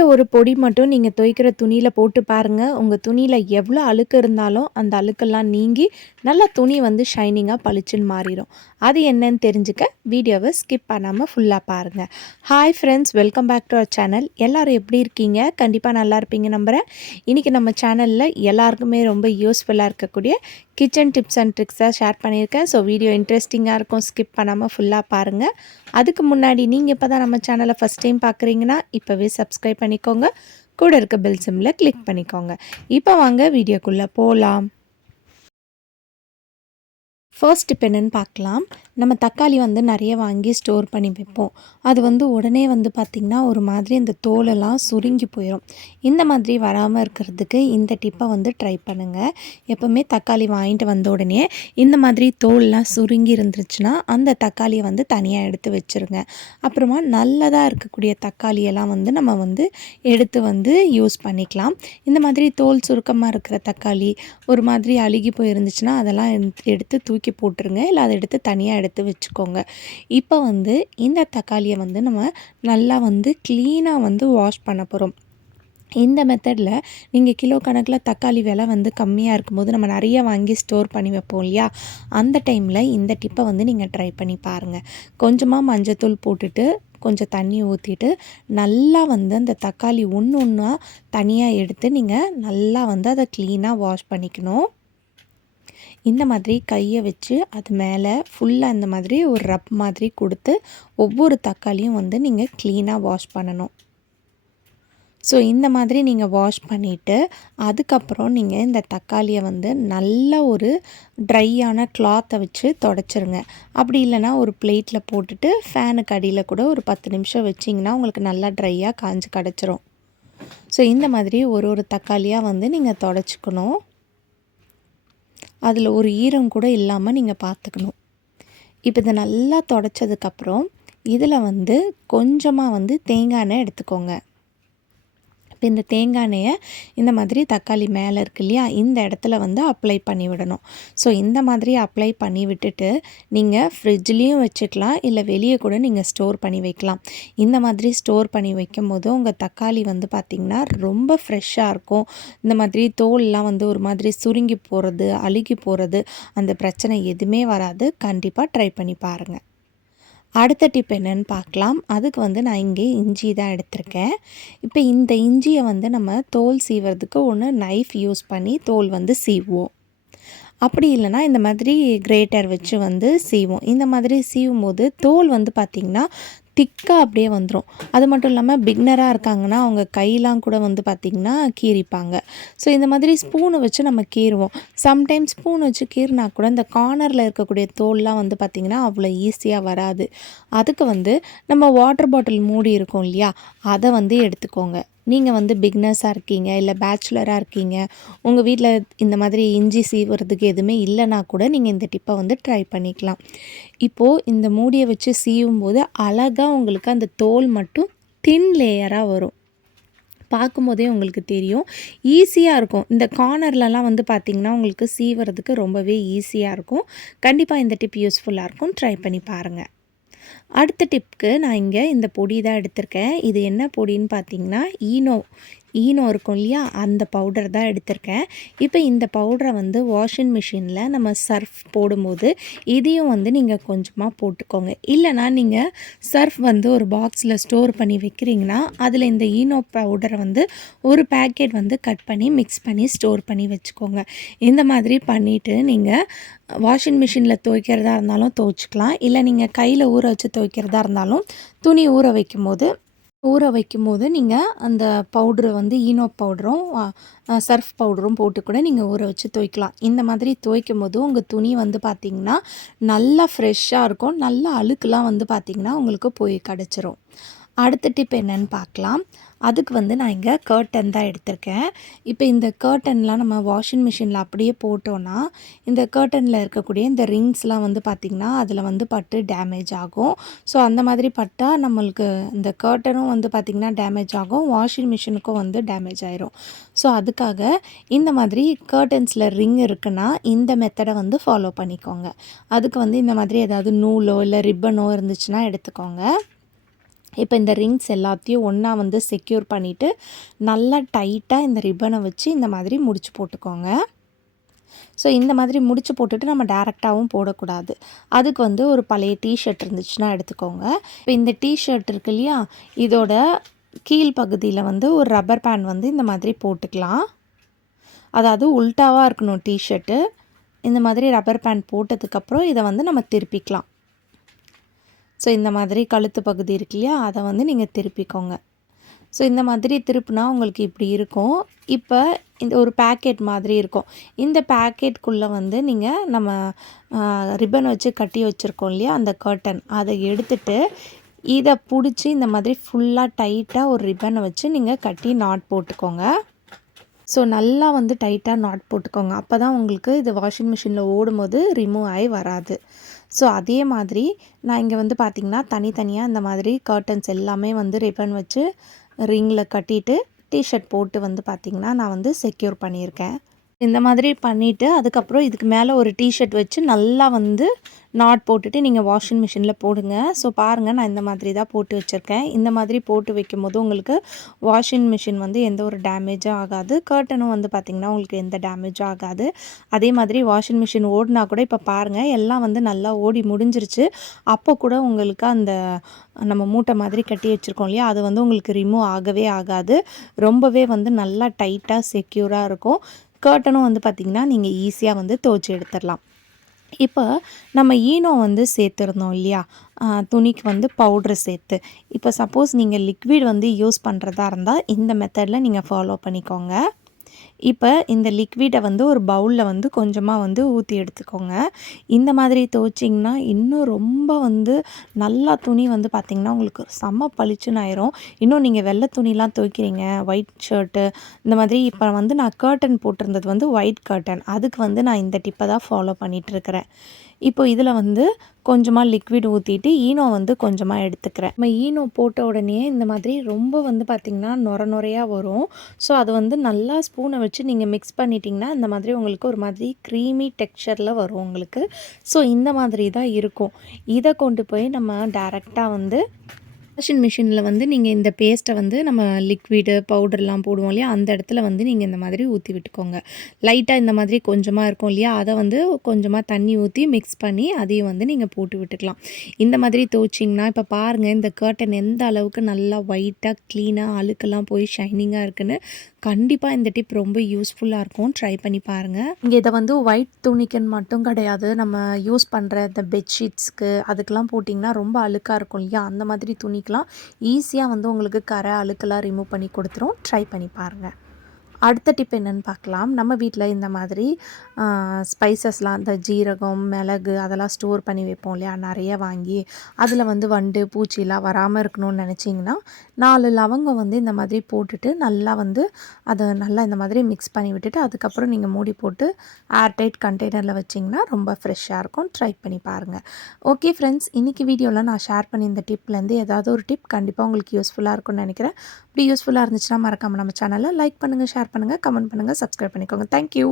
இந்த ஒரு பொடி மட்டும் நீங்கள் துவைக்கிற துணியில் போட்டு பாருங்கள் உங்கள் துணியில் எவ்வளோ அழுக்கு இருந்தாலும் அந்த அழுக்கெல்லாம் நீங்கி நல்லா துணி வந்து ஷைனிங்காக பளிச்சுன்னு மாறிடும். அது என்னன்னு தெரிஞ்சுக்க வீடியோவை ஸ்கிப் பண்ணாமல் ஃபுல்லாக பாருங்கள் hi friends welcome back to our channel எல்லோரும் எப்படி இருக்கீங்க? கண்டிப்பாக நல்லா இருப்பீங்க நம்புகிறேன் இன்றைக்கி நம்ம சேனலில் எல்லாருக்குமே ரொம்ப யூஸ்ஃபுல்லாக இருக்கக்கூடிய கிச்சன் டிப்ஸ் அண்ட் ட்ரிக்ஸாக ஷேர் பண்ணியிருக்கேன். ஸோ வீடியோ இன்ட்ரெஸ்டிங்காக இருக்கும். ஸ்கிப் பண்ணாமல் ஃபுல்லாக பாருங்கள் அதுக்கு முன்னாடி நீங்கள் இப்போ தான் நம்ம சேனலை ஃபஸ்ட் டைம் பார்க்குறீங்கன்னா இப்போவே சப்ஸ்கிரைப் பண்ணிக்கோங்க. கூட இருக்க பெல் சிம்மில் கிளிக் பண்ணிக்கோங்க. இப்போ வாங்க வீடியோக்குள்ளே போகலாம் ஃபர்ஸ்ட் இப்போ என்னென்னு பார்க்கலாம். நம்ம தக்காளி வந்து நிறைய வாங்கி ஸ்டோர் பண்ணி வைப்போம். அது வந்து உடனே வந்து பார்த்திங்கன்னா ஒரு மாதிரி அந்த தோலெல்லாம் சுருங்கி போயிடும் இந்த மாதிரி வராமல் இருக்கிறதுக்கு இந்த டிப்பை வந்து ட்ரை பண்ணுங்கள் எப்போவுமே தக்காளி வாங்கிட்டு வந்த உடனே இந்த மாதிரி தோல்லாம் சுருங்கி இருந்துச்சுன்னா அந்த தக்காளியை வந்து தனியாக எடுத்து வச்சுருங்க. அப்புறமா நல்லதாக இருக்கக்கூடிய தக்காளியெல்லாம் வந்து நம்ம வந்து எடுத்து வந்து யூஸ் பண்ணிக்கலாம். இந்த மாதிரி தோல் சுருக்கமாக இருக்கிற தக்காளி ஒரு மாதிரி அழுகி போயிருந்துச்சுன்னா அதெல்லாம் எடுத்து தூக்கி தூக்கி போட்டுருங்க. இல்லை அதை எடுத்து தனியாக எடுத்து வச்சுக்கோங்க. இப்போ வந்து இந்த தக்காளியை வந்து நம்ம நல்லா வந்து க்ளீனாக வந்து வாஷ் பண்ண போகிறோம் இந்த மெத்தடில் நீங்கள் கிலோ கணக்கில் தக்காளி விலை வந்து கம்மியாக இருக்கும்போது நம்ம நிறைய வாங்கி ஸ்டோர் பண்ணி வைப்போம் இல்லையா? அந்த டைமில் இந்த டிப்பை வந்து நீங்கள் ட்ரை பண்ணி பாருங்கள் கொஞ்சமாக மஞ்சத்தூள் போட்டுட்டு கொஞ்சம் தண்ணி ஊற்றிட்டு நல்லா வந்து அந்த தக்காளி ஒன்று ஒன்றா தனியாக எடுத்து நீங்கள் நல்லா வந்து அதை க்ளீனாக வாஷ் பண்ணிக்கணும். இந்த மாதிரி கையை வச்சு அது மேலே ஃபுல்லாக இந்த மாதிரி ஒரு ரப் மாதிரி கொடுத்து ஒவ்வொரு தக்காளியும் வந்து நீங்கள் க்ளீனாக வாஷ் பண்ணணும். ஸோ இந்த மாதிரி நீங்கள் வாஷ் பண்ணிவிட்டு அதுக்கப்புறம் நீங்கள் இந்த தக்காளியை வந்து நல்ல ஒரு ட்ரையான கிளாத்தை வச்சு தொடச்சிருங்க. அப்படி இல்லைனா ஒரு பிளேட்டில் போட்டுட்டு ஃபேனுக்கு அடியில் கூட ஒரு பத்து நிமிஷம் வச்சிங்கன்னா உங்களுக்கு நல்லா ட்ரையாக காஞ்சு கிடச்சிரும். ஸோ இந்த மாதிரி ஒரு ஒரு தக்காளியாக வந்து நீங்கள் தொடச்சிக்கணும். அதில் ஒரு ஈரம் கூட இல்லாமல் நீங்கள் பார்த்துக்கணும் இப்போ இதை நல்லா தொடச்சதுக்கப்புறம் இதில் வந்து கொஞ்சமாக வந்து தேங்காய் எண்ணெய் எடுத்துக்கோங்க. இப்போ இந்த தேங்காய் எண்ணெயை இந்த மாதிரி தக்காளி மேலே இருக்கு இல்லையா இந்த இடத்துல வந்து அப்ளை பண்ணி விடணும். ஸோ இந்த மாதிரி அப்ளை பண்ணி விட்டுட்டு நீங்கள் ஃப்ரிட்ஜ்லேயும் வச்சுக்கலாம் இல்லை வெளியே கூட நீங்கள் ஸ்டோர் பண்ணி வைக்கலாம். இந்த மாதிரி ஸ்டோர் பண்ணி வைக்கும் போது உங்கள் தக்காளி வந்து பார்த்திங்கன்னா ரொம்ப ஃப்ரெஷ்ஷாக இருக்கும். இந்த மாதிரி தோல்லாம் வந்து ஒரு மாதிரி சுருங்கி போகிறது அழுகி போகிறது அந்த பிரச்சனை எதுவுமே வராது. கண்டிப்பாக ட்ரை பண்ணி பாருங்கள் அடுத்த டிப் என்னென்னு பார்க்கலாம். அதுக்கு வந்து நான் இங்கே இஞ்சி தான் எடுத்திருக்கேன். இப்போ இந்த இஞ்சியை வந்து நம்ம தோல் சீவறதுக்கு ஒன்று நைஃப் யூஸ் பண்ணி தோல் வந்து சீவுவோம். அப்படி இல்லைனா இந்த மாதிரி கிரேட்டர் வச்சு வந்து சீவோம் இந்த மாதிரி சீவும் போது தோல் வந்து பார்த்திங்கன்னா திக்காக அப்படியே வந்துடும் அது மட்டும் இல்லாமல் பிக்னராக இருக்காங்கன்னா அவங்க கையெலாம் கூட வந்து பார்த்திங்கன்னா கீறிப்பாங்க. ஸோ இந்த மாதிரி ஸ்பூனை வச்சு நம்ம கீறுவோம். சம்டைம்ஸ் ஸ்பூன் வச்சு கீறினா கூட இந்த கார்னரில் இருக்கக்கூடிய தோல்லாம் வந்து பார்த்திங்கன்னா அவ்வளோ ஈஸியாக வராது. அதுக்கு வந்து நம்ம வாட்டர் பாட்டில் மூடி இருக்கும் இல்லையா? அதை வந்து எடுத்துக்கோங்க. நீங்கள் வந்து பிக்னஸாக இருக்கீங்க இல்லை பேச்சுலராக இருக்கீங்க உங்கள் வீட்டில் இந்த மாதிரி இஞ்சி சீவுறதுக்கு எதுவுமே இல்லைனா கூட நீங்கள் இந்த டிப்பை வந்து ட்ரை பண்ணிக்கலாம். இப்போது இந்த மூடியை வச்சு சீவும் போது அழகாக உங்களுக்கு அந்த தோல் மட்டும் தின் லேயராக வரும். பார்க்கும்போதே உங்களுக்கு தெரியும். ஈஸியாக இருக்கும். இந்த கார்னர்லலாம் வந்து பார்த்திங்கன்னா உங்களுக்கு சீவுறதுக்கு ரொம்பவே ஈஸியாக இருக்கும். கண்டிப்பாக இந்த டிப் யூஸ்ஃபுல்லாக இருக்கும். ட்ரை பண்ணி பாருங்கள் அடுத்த டிப்க்கு நான் இங்கே இந்த பொடி தான் எடுத்திருக்கேன். இது என்ன பொடின்னு பார்த்தீங்கன்னா ஈனோ ஈனோ இருக்கும் இல்லையா? அந்த பவுடர் தான் எடுத்திருக்கேன். இப்போ இந்த பவுடரை வந்து வாஷிங் மிஷினில் நம்ம சர்ஃப் போடும்போது இதையும் வந்து நீங்கள் கொஞ்சமாக போட்டுக்கோங்க. இல்லைனா நீங்கள் சர்ஃப் வந்து ஒரு பாக்ஸில் ஸ்டோர் பண்ணி வைக்கிறீங்கன்னா அதில் இந்த ஈனோ பவுடரை வந்து ஒரு பேக்கெட் வந்து கட் பண்ணி மிக்ஸ் பண்ணி ஸ்டோர் பண்ணி வச்சுக்கோங்க. இந்த மாதிரி பண்ணிவிட்டு நீங்கள் வாஷிங் மிஷினில் துவைக்கிறதா இருந்தாலும் துவைச்சிக்கலாம். இல்லை நீங்கள் கையில் ஊற வச்சு துவைக்கிறதா இருந்தாலும் துணி ஊற வைக்கும் போது ஊற வைக்கும் போது நீங்கள் அந்த பவுட்ரு வந்து ஈனோ பவுடரும் சர்ஃப் பவுடரும் போட்டு கூட நீங்கள் ஊற வச்சு துவைக்கலாம். இந்த மாதிரி துவைக்கும் போது உங்கள் துணி வந்து பார்த்திங்கன்னா நல்லா ஃப்ரெஷ்ஷாக இருக்கும். நல்லா அழுக்கெலாம் வந்து பார்த்திங்கன்னா உங்களுக்கு போய் கிடச்சிரும். அடுத்த டிப் என்னென்னு பார்க்கலாம் அதுக்கு வந்து நான் இங்கே கர்ட்டன் தான் எடுத்திருக்கேன். இப்போ இந்த கர்ட்டன்லாம் நம்ம வாஷிங் மிஷினில் அப்படியே போட்டோன்னா இந்த கர்ட்டனில் இருக்கக்கூடிய இந்த ரிங்ஸ்லாம் வந்து பார்த்திங்கன்னா அதில் வந்து பட்டு டேமேஜ் ஆகும். ஸோ அந்த மாதிரி பட்டால் நம்மளுக்கு இந்த கர்ட்டனும் வந்து பார்த்திங்கன்னா டேமேஜ் ஆகும் வாஷிங் மிஷினுக்கும் வந்து டேமேஜ் ஆயிரும். ஸோ அதுக்காக இந்த மாதிரி கர்ட்டன்ஸில் ரிங் இருக்குன்னா இந்த மெத்தடை வந்து ஃபாலோ பண்ணிக்கோங்க. அதுக்கு வந்து இந்த மாதிரி ஏதாவது நூலோ இல்லை ரிப்பனோ இருந்துச்சுன்னா எடுத்துக்கோங்க. இப்போ இந்த ரிங்ஸ் எல்லாத்தையும் ஒன்றா வந்து செக்யூர் பண்ணிவிட்டு நல்லா டைட்டாக இந்த ரிப்பனை வச்சு இந்த மாதிரி முடிச்சு போட்டுக்கோங்க. ஸோ இந்த மாதிரி முடிச்சு போட்டுட்டு நம்ம டேரெக்டாகவும் போடக்கூடாது. அதுக்கு வந்து ஒரு பழைய டிஷர்ட் இருந்துச்சுன்னா எடுத்துக்கோங்க. இப்போ இந்த டிஷர்ட் இருக்கு இல்லையா இதோட கீழ் பகுதியில் வந்து ஒரு ரப்பர் பேண்ட் வந்து இந்த மாதிரி போட்டுக்கலாம். அதாவது உல்ட்டாவாக இருக்கணும் டிஷர்ட்டு இந்த மாதிரி ரப்பர் பேண்ட் போட்டதுக்கப்புறம் இதை வந்து நம்ம திருப்பிக்கலாம். ஸோ இந்த மாதிரி கழுத்து பகுதி இருக்கு இல்லையா? அதை வந்து நீங்கள் திருப்பிக்கோங்க. ஸோ இந்த மாதிரி திருப்பினா உங்களுக்கு இப்படி இருக்கும். இப்போ இந்த ஒரு பேக்கெட் மாதிரி இருக்கும். இந்த பேக்கெட்குள்ளே வந்து நீங்கள் நம்ம ரிப்பன் வச்சு கட்டி வச்சுருக்கோம் இல்லையா? அந்த கர்டன் அதை எடுத்துட்டு இதை பிடிச்சி இந்த மாதிரி ஃபுல்லாக டைட்டாக ஒரு ரிப்பனை வச்சு நீங்கள் கட்டி நாட் போட்டுக்கோங்க. ஸோ நல்லா வந்து டைட்டாக நாட் போட்டுக்கோங்க. அப்போ தான் உங்களுக்கு இது வாஷிங் மிஷினில் ஓடும்போது ரிமூவ் ஆகி வராது. ஸோ அதே மாதிரி நான் இங்கே வந்து பார்த்திங்கன்னா தனித்தனியாக இந்த மாதிரி கர்ட்டன்ஸ் எல்லாமே வந்து ரிப்பன் வச்சு ரிங்கில் கட்டிட்டு டிஷர்ட் போட்டு வந்து பார்த்திங்கன்னா நான் வந்து செக்யூர் பண்ணியிருக்கேன். இந்த மாதிரி பண்ணிவிட்டு அதுக்கப்புறம் இதுக்கு மேலே ஒரு டிஷர்ட் வச்சு நல்லா வந்து நாட் போட்டுட்டு நீங்கள் வாஷிங் மிஷினில் போடுங்க. ஸோ பாருங்கள் நான் இந்த மாதிரி தான் போட்டு வச்சுருக்கேன். இந்த மாதிரி போட்டு வைக்கும் போது உங்களுக்கு வாஷிங் மிஷின் வந்து எந்த ஒரு டேமேஜும் ஆகாது. கர்ட்டனும் வந்து பார்த்திங்கன்னா உங்களுக்கு எந்த டேமேஜும் ஆகாது. அதே மாதிரி வாஷிங் மிஷின் ஓடினா கூட இப்போ பாருங்கள் எல்லாம் வந்து நல்லா ஓடி முடிஞ்சிருச்சு. அப்போ கூட உங்களுக்கு அந்த நம்ம மூட்டை மாதிரி கட்டி வச்சுருக்கோம் இல்லையா அது வந்து உங்களுக்கு ரிமூவ் ஆகவே ஆகாது. ரொம்பவே வந்து நல்லா டைட்டாக செக்யூராக இருக்கும். கர்ட்டனும் வந்து பார்த்திங்கன்னா நீங்கள் ஈஸியாக வந்து துவச்சி எடுத்துடலாம். இப்போ நம்ம ஈனோ வந்து சேர்த்துருந்தோம் இல்லையா? துணிக்கு வந்து பவுட்ரு சேர்த்து. இப்போ சப்போஸ் நீங்கள் லிக்விட் வந்து யூஸ் பண்ணுறதா இருந்தால் இந்த மெத்தடில் நீங்கள் ஃபாலோ பண்ணிக்கோங்க. இப்போ இந்த லிக்விடை வந்து ஒரு பவுலில் வந்து கொஞ்சமாக வந்து ஊற்றி எடுத்துக்கோங்க. இந்த மாதிரி துவைச்சிங்கன்னா இன்னும் ரொம்ப வந்து நல்லா துணி வந்து பார்த்திங்கன்னா உங்களுக்கு செம்ம பளிச்சுன்னு ஆயிரும். இன்னும் நீங்கள் வெள்ளை துணிலாம் துவைக்கிறீங்க ஒயிட் ஷர்ட்டு இந்த மாதிரி இப்போ வந்து நான் கர்டன் போட்டிருந்தது வந்து ஒயிட் கர்டன் அதுக்கு வந்து நான் இந்த டிப்பை தான் ஃபாலோ பண்ணிகிட்ருக்கிறேன் இப்போ இதில் வந்து கொஞ்சமாக லிக்விட் ஊற்றிட்டு ஈனோ வந்து கொஞ்சமாக எடுத்துக்கிறேன். நம்ம ஈனோ போட்ட உடனே இந்த மாதிரி ரொம்ப வந்து பார்த்திங்கன்னா நொர நுறையாக வரும். ஸோ அது வந்து நல்லா ஸ்பூனை வச்சு நீங்கள் மிக்ஸ் பண்ணிட்டிங்கன்னா இந்த மாதிரி உங்களுக்கு ஒரு மாதிரி க்ரீமி டெக்ஸ்சரில் வரும் உங்களுக்கு. ஸோ இந்த மாதிரி தான் இருக்கும். இதை கொண்டு போய் நம்ம டேரெக்டாக வந்து வாஷிங் மிஷினில் வந்து நீங்கள் இந்த பேஸ்ட்டை வந்து நம்ம லிக்விடு பவுடர்லாம் போடுவோம் இல்லையா? அந்த இடத்துல வந்து நீங்கள் இந்த மாதிரி ஊற்றி விட்டுக்கோங்க. லைட்டாக இந்த மாதிரி கொஞ்சமாக இருக்கும் இல்லையா? அதை வந்து கொஞ்சமாக தண்ணி ஊற்றி மிக்ஸ் பண்ணி அதையும் வந்து நீங்கள் போட்டு விட்டுக்கலாம். இந்த மாதிரி துவைச்சிங்கன்னா இப்போ பாருங்கள் இந்த கர்டன் எந்த அளவுக்கு நல்லா ஒயிட்டாக க்ளீனாக அழுக்கெல்லாம் போய் ஷைனிங்காக இருக்குன்னு கண்டிப்பாக இந்த டிப் ரொம்ப யூஸ்ஃபுல்லாக இருக்கும். ட்ரை பண்ணி பாருங்கள் இங்கே இதை வந்து ஒயிட் துணிக்குன்னு மட்டும் கிடையாது. நம்ம யூஸ் பண்ணுற இந்த பெட்ஷீட்ஸ்க்கு அதுக்கெலாம் போட்டிங்கன்னா ரொம்ப அழுக்காக இருக்கும் இல்லையா? அந்த மாதிரி துணிக்கு பண்ணிக்கலாம் ஈஸியாக வந்து உங்களுக்கு கரை அழுக்கெல்லாம் ரிமூவ் பண்ணி கொடுத்துரும். ட்ரை பண்ணி பாருங்கள் அடுத்த டிப் என்னென்னு பார்க்கலாம். நம்ம வீட்டில் இந்த மாதிரி ஸ்பைசஸ்லாம் இந்த ஜீரகம் மிளகு அதெல்லாம் ஸ்டோர் பண்ணி வைப்போம் இல்லையா? நிறைய வாங்கி அதில் வந்து வண்டு பூச்சிலாம் வராமல் இருக்கணும்னு நினச்சிங்கன்னா நாலு லவங்கம் வந்து இந்த மாதிரி போட்டுட்டு நல்லா வந்து அதை நல்லா இந்த மாதிரி மிக்ஸ் பண்ணி விட்டுட்டு அதுக்கப்புறம் நீங்கள் மூடி போட்டு ஏர்டைட் கண்டெய்னரில் வச்சிங்கன்னா ரொம்ப ஃப்ரெஷ்ஷாக இருக்கும். ட்ரை பண்ணி பாருங்கள் ஓகே ஃப்ரெண்ட்ஸ் இன்றைக்கி வீடியோவில் நான் ஷேர் பண்ணி இந்த டிப்லேருந்து ஏதாவது ஒரு டிப் கண்டிப்பாக உங்களுக்கு யூஸ்ஃபுல்லாக இருக்கும்னு நினைக்கிறேன். இப்படி யூஸ்ஃபுல்லாக இருந்துச்சுன்னா மறக்காமல் நம்ம சேனலில் லைக் பண்ணுங்கள் ஷேர் பண்ணுங்கள் கமெண்ட் பண்ணுங்கள் சப்ஸ்கிரைப் பண்ணிக்கோங்க தேங்க்யூ